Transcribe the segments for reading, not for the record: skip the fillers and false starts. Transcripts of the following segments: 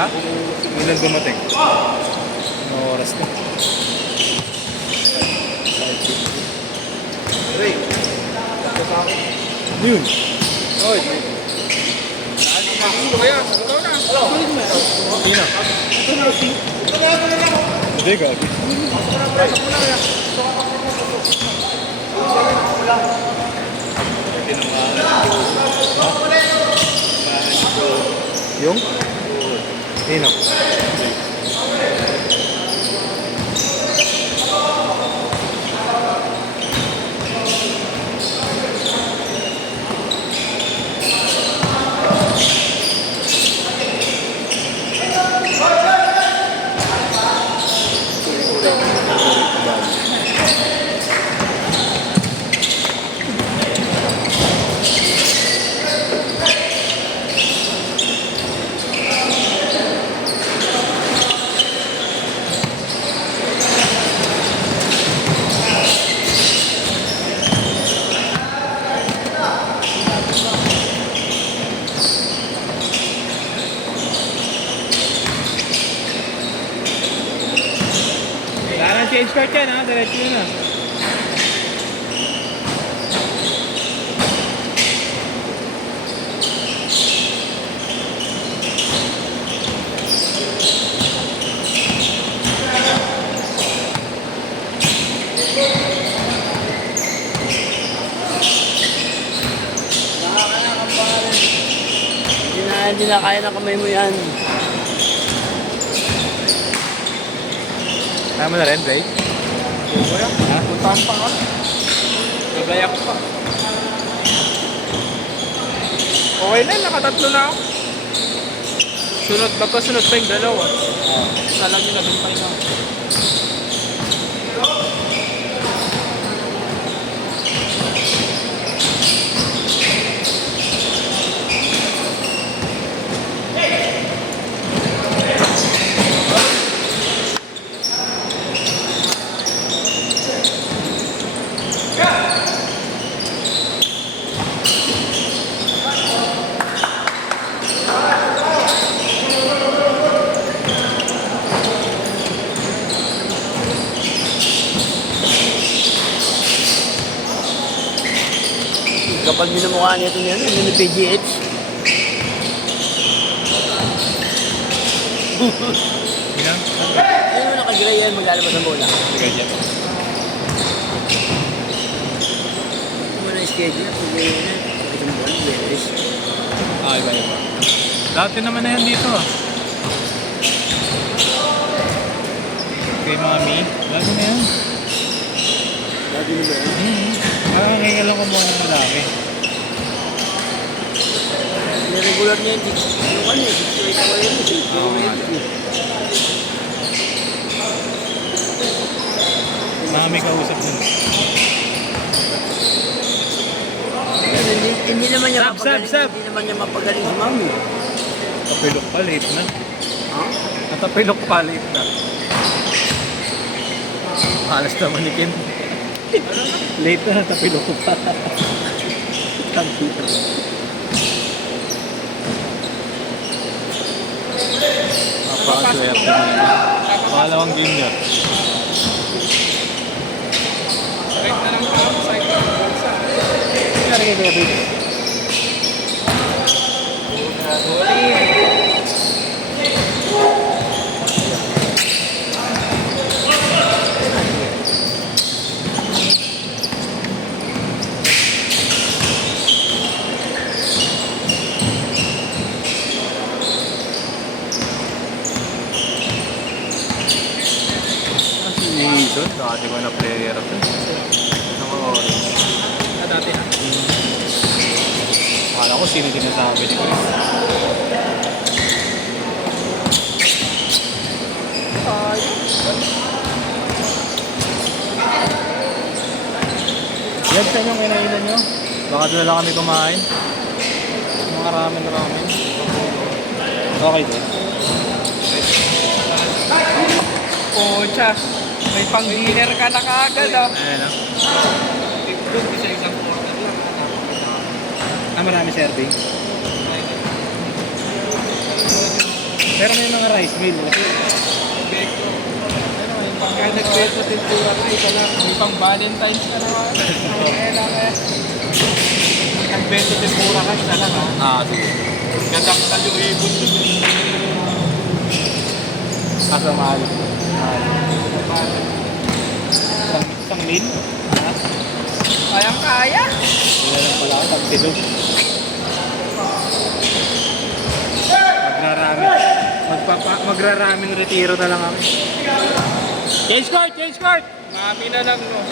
Ha? Ilan dumating? Ano oras na? Ray, Yun. oy. Ano kaya? Ito na. Sino? Hindi, gagi. Yung? Sino? Wala nang change card yan ha, diretso yun ha. Hindi na kaya na kamay mo yan. Kaya mo na rin, Ray? Ha? Puntahan pa ka. Naglayak pa. Okay na, nakatatlo na ako. Sunod, magkasunod pa yung dalawa. Isa lang yung nagumpay na. Kapag minamukha niya ito niya, yun yung PGH. Sino? Ayun mo nakagray yan, maglalabas ang bola. Sige, dyan. Ito mo na schedule, pag yan yan. Isang bola, beres. Ah, iba. Dati naman na yan dito ah. Kay Mami. Dati na yan. Dati na ba yan? Ngayon lang kumuha ng malaki. Regular niya yung 6 ano yun, 6 ako yun, 6 Oo nga. Mami kausap nun. Hindi naman niya Sab, mapagaling, sab. hindi naman niya mapagaling si Mami. Tapilok pa, late na. Ha? Natapilok pa, late na. Alas naman ni Kim. Late na, natapilok ko pa. Tangkita. Napakaswerte nila. Pangalawang game niya. Right na lang pa ako, side na lang. Nangyari kay Kuya Bill? Jason, dati ko na player ito. Mga orange. Dati na. Akala ko sino sinasabi ni Chris. Yan sa inyong kinainan nyo. Baka doon na lang kami kumain. Mga ramen. Okay din. Pocha. May pang-dinner ka na kaagad ah. Ayan o. Doon, isa-isang quarter lang. Ah, marami serving. Pero may mga rice mill. Kasi, Beko. Pagka nagbeso din po ako, ito lang. May pang Valentine's ka naman. Kaya lang eh. Nagbeso din po ka, isa lang ha. sige. Gandang ka yung ibon dun. Kaso mahal. Isang mil? Kayang-kaya. Wala lang pala ako, tagsilog. Magraraming retiro na lang kami. Change card! Change card! Mami na lang, no?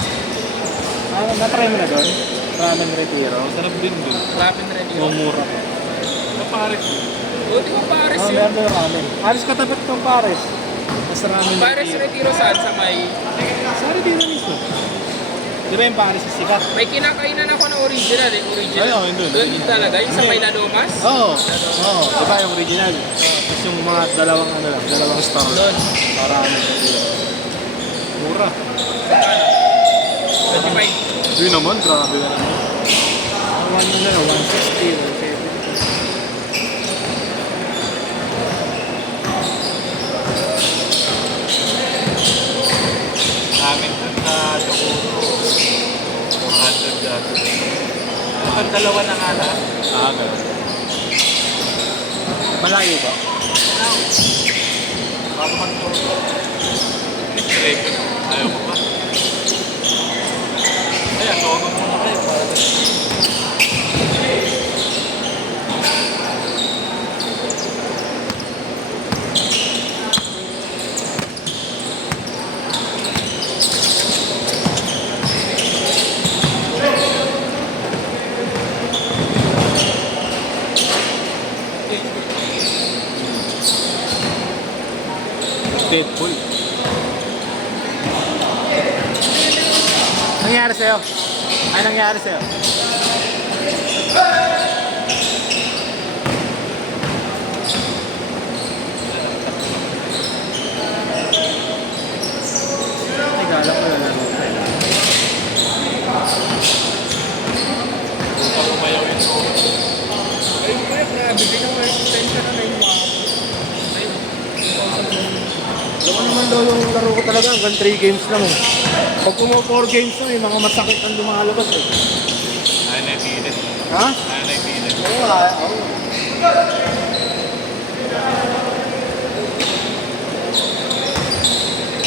Na-try mo na doon? Ramen retiro. Sarap din dun. Ramen ready. Mura. Paris. O, di ko Paris yun. Meron doon ramen. Paris katapat kong Paris. Mas ramen Paris retiro saan? Sa may... Sa retiro mismo. Di ba yung Paris sa sikat? May kinakainan ako na original eh. Original. Ay, oo, yun doon. Doon talaga. Yung sa may Ladomas. Oo. Oo. Di ba yung original? Tapos yung mga dalawang star. Doon. Para retiro. Mura. 25. Yun naman, grabe na naman. 160, 170. Amin dun sa Dokuro. 100 dati. Kapag dalawa na nga lang. Ganun. Malayo ba? Bago magturo. Straight ko. Ayaw ko pa. Kaya, tono muna kayo. Deadpool. Nangyari sa'yo? Ay, nangyari sa'yo? Ay, galak ko na lang. Umayaw yun. Ay, kaya, grabe din ang extension na yung mga. Ako naman daw yung laro ko talaga hanggang 3 games lang eh. Pag kumo 4 games na may mga masakit ang lumalabas eh. Ay, naipilit. Ha? Ay, naipilit. Oo nga. Oo.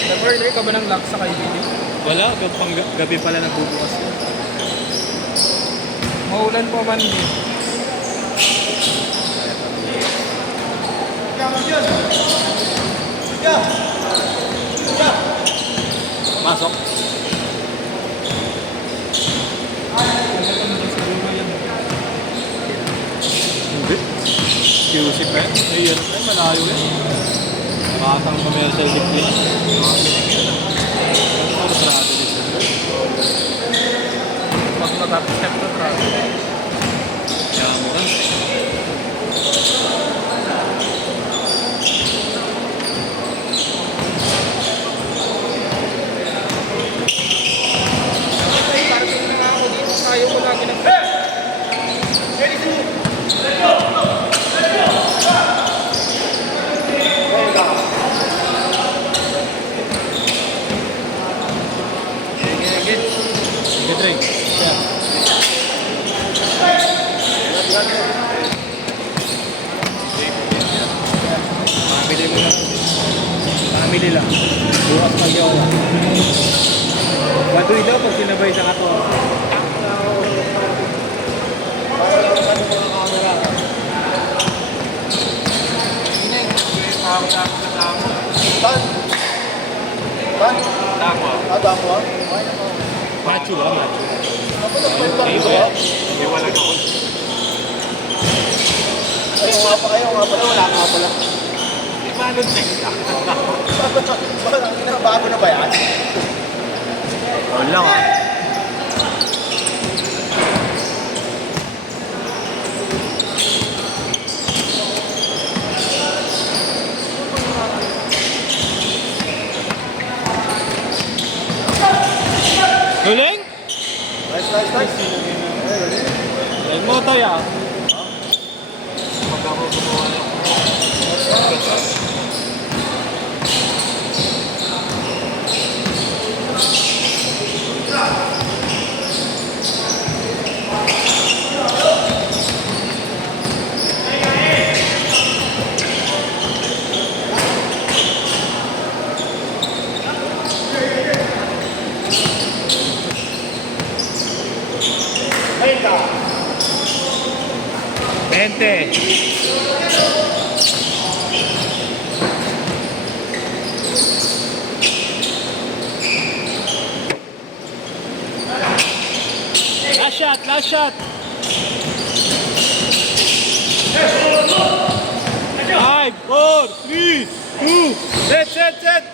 Nag-order ka ba ng lock sa kaibigan? Wala, pang gabi pala nagbubukas yun. Maulan pa man din. Masok. Hindi. QC pa yan. Ay, yan pa yan. Malayo yan. Batang commercial dip yan. Ano sarado din siya? Pag matapos-step na traffic. Kaya mo lang. Parating na nga ako dito. Ayaw ko lagi ng... Sige, Trey. Kaya. Family mo lang. Family lang. Bukas mag-yola. Baduy daw pag sinabay sa 14. Ban? Ban? Dako. Damo? Macho ba? Macho. Kayo ba yan? Hindi wala ako. Ayaw nga pala. Wala nga pala. Di ba nun siya? Bago na ba yan? Wala nga. Huling? Nice. Huling mo tayo ah. Pag ako gumawa ng shot. 5, 4, 3, 2, set.